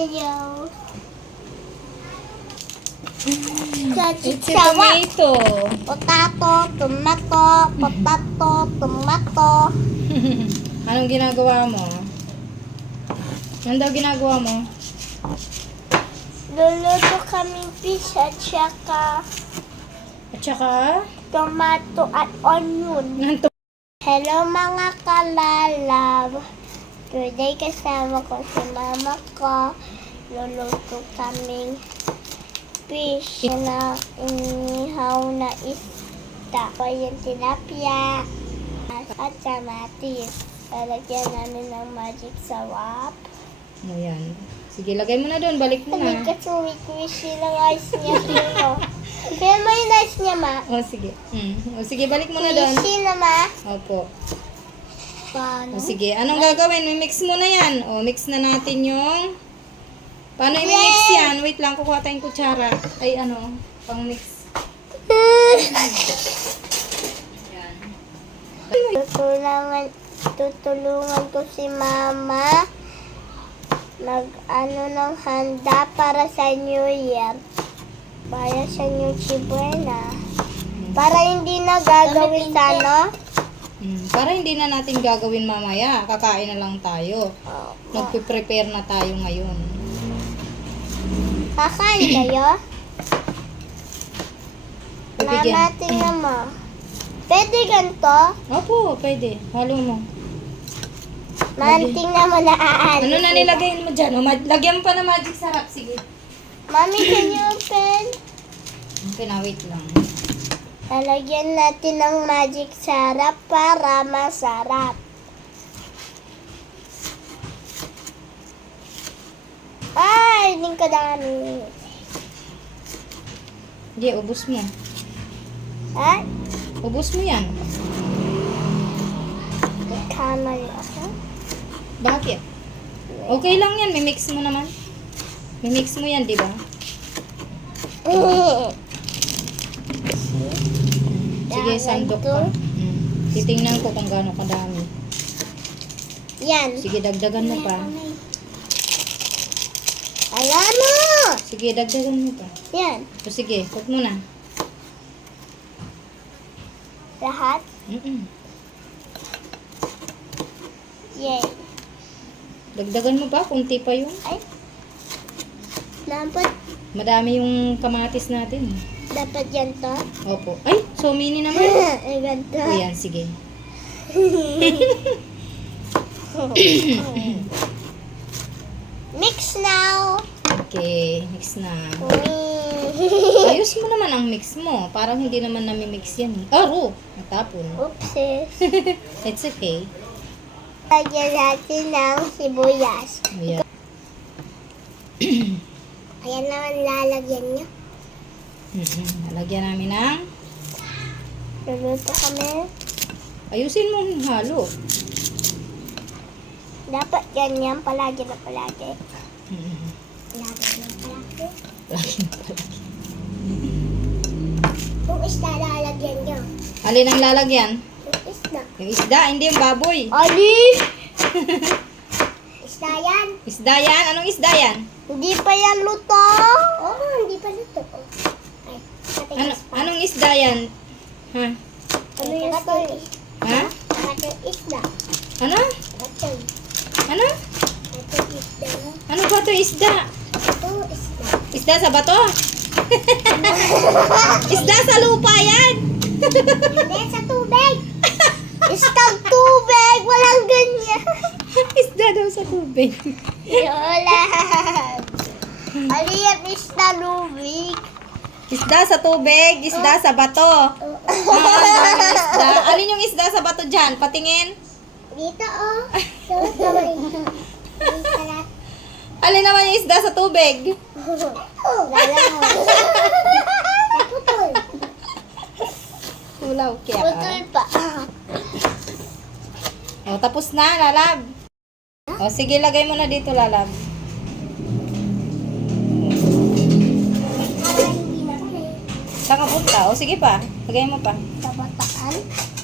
mayo. It's a tomato. Potato, tomato. Anong ginagawa mo? Ano daw ginagawa mo? Luluto kaming fish at saka tomato at onion. Hello mga kalalab. Today kasama ko si mama ko. Luluto kaming fish na inihaw na isda. O yung tilapia at kamatis. Lalagyan namin ng magic sarap. Ayan. Sige, lagay mo na doon. Balik mo Hindi na. ka sweet-wishy lang ice niya pero. Pero may nice niya ma. O, sige. O, sige, balik mo na doon. Wishy na ma. Opo. Paano? O, sige. Anong gagawin? Mix mo na yan. O, mix na natin yung... Paano i-mix yan? Wait lang, kukuha tayong kutsara. Ay, ano, pang mix. Yan. Tutulungan ko si mama ng handa para sa New Year. Para sa Noche Buena. Para hindi na gagawin sa ano? Para hindi na natin gagawin mamaya. Kakain na lang tayo. Nagpe-prepare na tayo ngayon. Kakain kayo? Bibigyan. Mama, tingnan mo. Pwede ganito? Opo, pwede. Halo mo. Mama, tingnan mo na aalis. Ano na nilagay mo dyan? O, lagyan pa na magic sarap. Sige. Mami, can you open? Okay na, wait lang. Lalagyan natin ng magic sarap para masarap. Ay, hindi ka dami. Hindi, ubos mo. Ay, Ubos mo yan. kamali ako. Bakit? Okay lang yan. May mix mo naman. May mix mo yan, di ba? Sige, sandok ka. Titingnan ko kung gaano kadami. Yan. Sige, dagdagan mo pa. Alam mo! Sige, dagdagan mo pa. Yan. O sige, cook mo na. Lahat? Yay. Dagdagan mo pa, kunti pa yun. Ay. Dapat Madami yung kamatis natin. yan to. Opo. Ay, so mini naman. Ay, ganito. O yan, sige. Mix now. Okay, mix na. Uy. Ayos mo naman ang mix mo. Parang hindi naman nami-mix yan. Aro! Natapon. Oopsies. It's okay. Lagyan natin ng sibuyas. Ayan. Ayan naman lalagyan niya. Nalagyan namin ng... Luluto kami. Ayusin mo yung halo. Dapat ganyan palagi na palagi. Mm-hmm. Palagi na palagi. Palagi na palagi. Kung isda lalagyan niyo. Alin ang lalagyan? Yung isda. Yung isda, hindi yung baboy. Ali! Isda yan. Isda yan? Anong isda yan? Hindi pa yan luto. Oo, hindi pa luto. Ay, Anong isda yan? Ha? ano yung isda? Ha? Ating isda. Ano? Ating. Ano? Ating isda. Ano ba ito isda? Ito isda. Isda sa bato? Isda sa lupa yan! Hindi, sa tubig. Isdang tubig. Walang ganyan. Isda daw sa tubig. Yola. Aliyat isda tubig. Isda sa tubig, isda sa bato. Isda. Alin yung isda sa bato dyan? Patingin. Dito oh. Dito oh. Alin naman yung isda sa tubig? Putol. Wala, okay. Putol pa. O, tapos na, lalab. O, sige, lagay mo na dito, lalab. Saan ka punta? O, sige pa. Lagay mo pa. Sa bataan.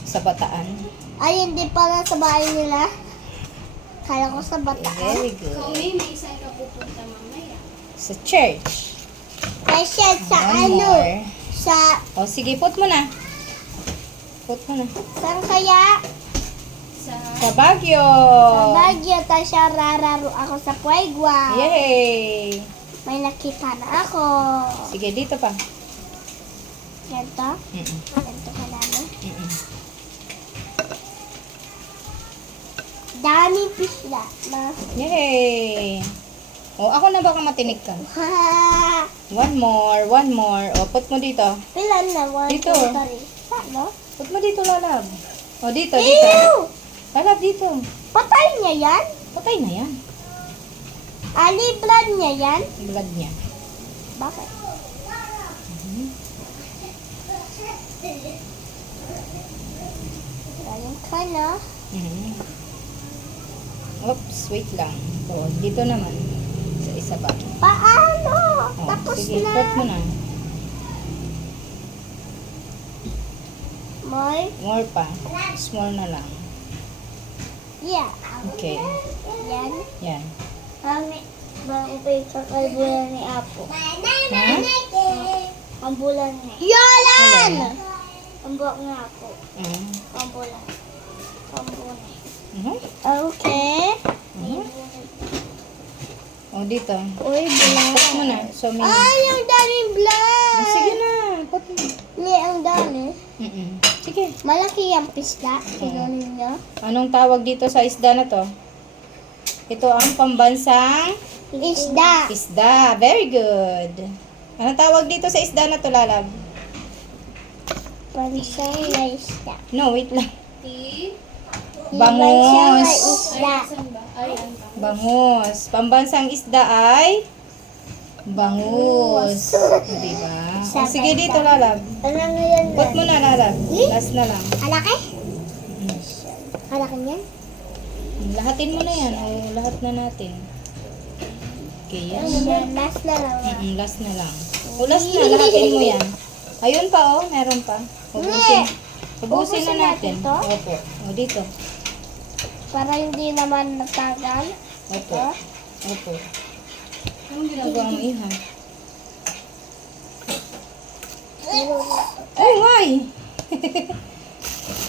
Sa bataan. Ay, hindi pala sa bahay nila. Kala ko sa bataan. Very good. May isa ka pupunta mamaya. Sa church. Kasi sa One ano? more. Sa, O, sige, put mo na. Put mo na. saan kaya? Sa Baguio. Sa Baguio, tapos siya rararo ako sa Puegua. Yay! May nakita na ako. Sige, dito pa. Ganito? Mm-mm. Ganito ka namin. Mm-mm. Daming pisla na. Yay! O, ako na baka matinig ka. Ha! One more. O, put mo dito. Pilan na? 1, 2, Dito. 3. Ano? Put mo dito, Lalab. O, dito. Ew! Lalab, dito. Patay niya yan? Patay na yan. Ali, blood niya yan? Blood niya. Bakit? Galing ka na. Mhm. Oops, wait lang. O, dito naman. Sa isa pa. Paano? O, Tapos sige, na. put mo na. More? More pa. Small na lang. Yeah. Okay. Yan. Yan. Mami, bakit ito yung kakalbulan ni Apo? Ha? Ang bulan niya. Yolan! Hello. Ang buwak nga Apo. Mhm. Ang bulan. Ang bulan. Mhm. Okay. Mhm. O, dito. Uy, blood. Put mo na. So, may... Ay, ang daming blood! Sige na. Put mo. Hindi, ang dami. Mhm. Sige. Malaki ang pisla. Sinunin niyo. Anong tawag dito sa isda na to? Ito ang pambansang Isda. isda. Very good. Anong tawag dito sa isda na to, Lalab? Pansay na isda. No, wait lang. Pansay na Bangus. isda. Bangus. Pambansang isda ay bangus. O, diba? O, sige dito, Lalab. Ano ngayon Put mo na, Lalab. Last na lang. Alaki? Alaki niyan? Lahatin mo na yan. O, lahat na natin. Okay, yan. Last na lang. Last na lang. O, last na. Lahatin mo yan. Ayun pa, oh. Meron pa. Ubusin. Ubusin na Ubusin natin. natin to? Opo. O, dito. Para hindi naman natagal. Opo. Opo. Anong ginagawa mo, Iha? Ay, why?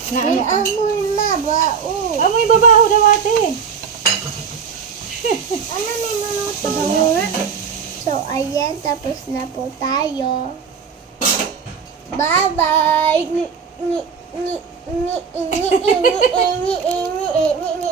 Na ano? May amoy na ba? Oh. Amoy babaho daw ate. Ano niluluto mo? So, ayan. Tapos na po tayo. Bye-bye! Ni, ni, ni, ni, ni, ni, ni, ni, ni, ni, ni, ni,